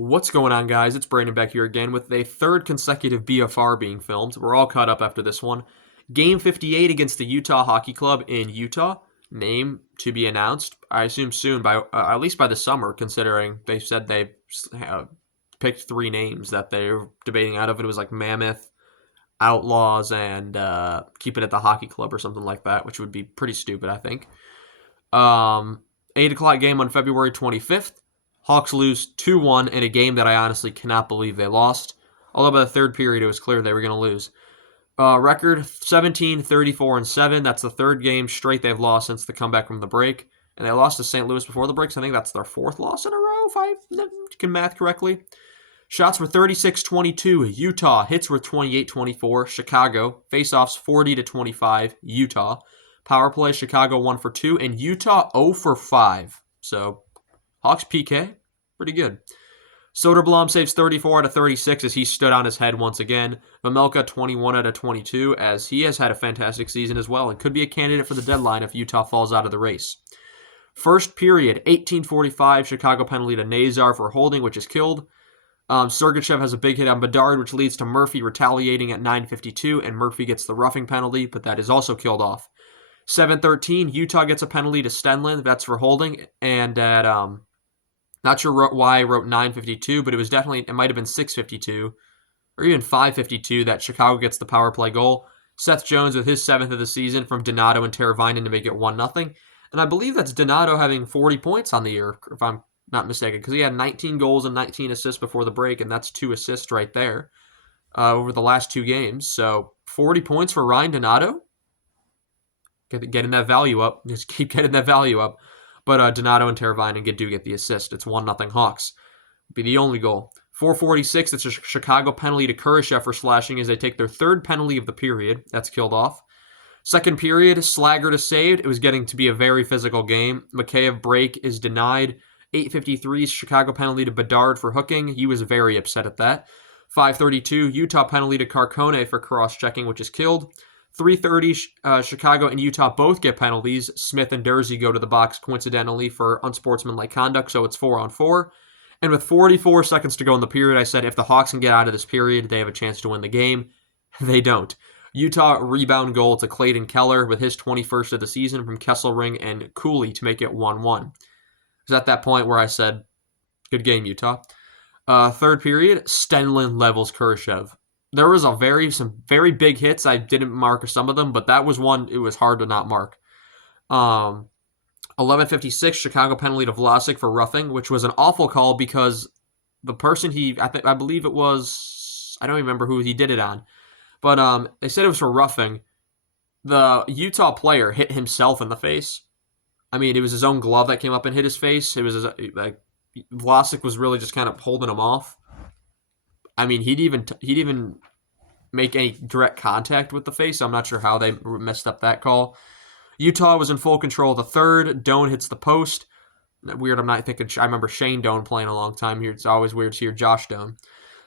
What's going on, guys? It's Brandon back here again with a third consecutive BFR being filmed. We're all caught up after this one. Game 58 against the Utah Hockey Club in Utah. Name to be announced, I assume soon, by at least by the summer, considering they said they picked three names that they were debating out of. It was like Mammoth, Outlaws, and Keep It at the Hockey Club or something like that, which would be pretty stupid, I think. 8 o'clock game on February 25th. Hawks lose 2-1 in a game that I honestly cannot believe they lost. Although by the third period, it was clear they were going to lose. Record 17, 34, and 7. That's the third game straight they've lost since the comeback from the break. And they lost to St. Louis before the break, so I think that's their fourth loss in a row, if I can math correctly. Shots were 36-22. Utah. Hits were 28-24. Chicago. Faceoffs 40-25. Utah. Power play, Chicago 1 for 2, and Utah 0 for 5. So, Hawks PK, pretty good. Soderblom saves 34 out of 36 as he stood on his head once again. Vejmelka 21 out of 22 as he has had a fantastic season as well and could be a candidate for the deadline if Utah falls out of the race. First period, 18:45, Chicago penalty to Nazar for holding, which is killed. Sergachev has a big hit on Bedard, which leads to Murphy retaliating at 9:52, and Murphy gets the roughing penalty, but that is also killed off. 7:13, Utah gets a penalty to Stenlund. That's for holding, and at not sure why I wrote 9:52, but it might have been 6:52 or even 5:52 that Chicago gets the power play goal. Seth Jones with his 7th of the season from Donato and Teravainen to make it 1-0. And I believe that's Donato having 40 points on the year, if I'm not mistaken, because he had 19 goals and 19 assists before the break, and that's 2 assists right there over the last 2 games. So 40 points for Ryan Donato. Getting that value up. Just keep getting that value up. But Donato and Teravainen do get the assist. It's 1-0 Hawks. Be the only goal. 4:46, it's a Chicago penalty to Kurashev for slashing as they take their third penalty of the period. That's killed off. Second period, Slaggert is saved. It was getting to be a very physical game. Mikheyev break is denied. 8:53, Chicago penalty to Bedard for hooking. He was very upset at that. 5:32, Utah penalty to Carcone for cross-checking, which is killed. 3:30, Chicago and Utah both get penalties. Smith and Dursey go to the box coincidentally for unsportsmanlike conduct, so it's 4-on-4. And with 44 seconds to go in the period, I said if the Hawks can get out of this period, they have a chance to win the game. They don't. Utah rebound goal to Clayton Keller with his 21st of the season from Kesselring and Cooley to make it 1-1. It was at that point where I said, good game, Utah. Third period, Stenlund levels Kurashev. There was some very big hits. I didn't mark some of them, but that was one it was hard to not mark. 11:56, Chicago penalty to Vlasic for roughing, which was an awful call because the person I believe it was, I don't remember who he did it on, but they said it was for roughing. The Utah player hit himself in the face. I mean, it was his own glove that came up and hit his face. It was Vlasic was really just kind of holding him off. I mean, he'd even make any direct contact with the face. I'm not sure how they messed up that call. Utah was in full control of the third. Doan hits the post. Weird, I'm not thinking. I remember Shane Doan playing a long time here. It's always weird to hear Josh Doan.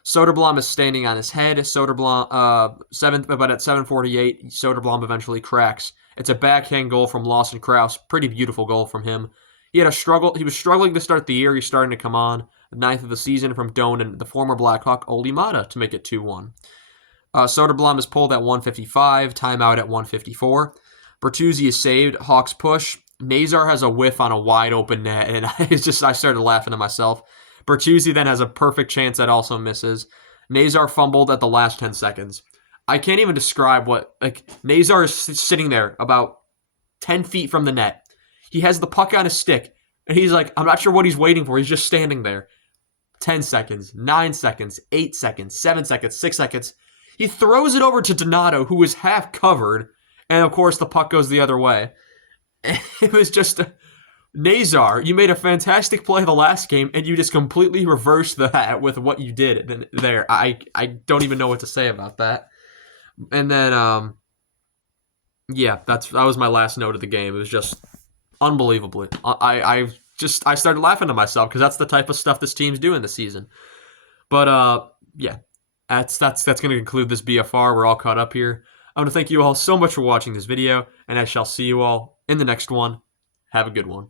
Soderblom is standing on his head. Soderblom, but at 7:48, Soderblom eventually cracks. It's a backhand goal from Lawson Krause. Pretty beautiful goal from him. He was struggling to start the year. He's starting to come on. 9th of the season from Doan and the former Blackhawk Olli Mata to make it 2-1. Soderblom is pulled at 1:55. Timeout at 1:54. Bertuzzi is saved. Hawks push. Nazar has a whiff on a wide open net, and I started laughing to myself. Bertuzzi then has a perfect chance that also misses. Nazar fumbled at the last 10 seconds. I can't even describe Nazar is sitting there about 10 feet from the net. He has the puck on his stick, and he's like, I'm not sure what he's waiting for. He's just standing there. 10 seconds, 9 seconds, 8 seconds, 7 seconds, 6 seconds. He throws it over to Donato, who is half covered, and of course the puck goes the other way. It was just Nazar, you made a fantastic play the last game, and you just completely reversed that with what you did there. I don't even know what to say about that. And then, that was my last note of the game. It was just unbelievably. I started laughing to myself because that's the type of stuff this team's doing this season. But that's going to conclude this BFR. We're all caught up here. I want to thank you all so much for watching this video, and I shall see you all in the next one. Have a good one.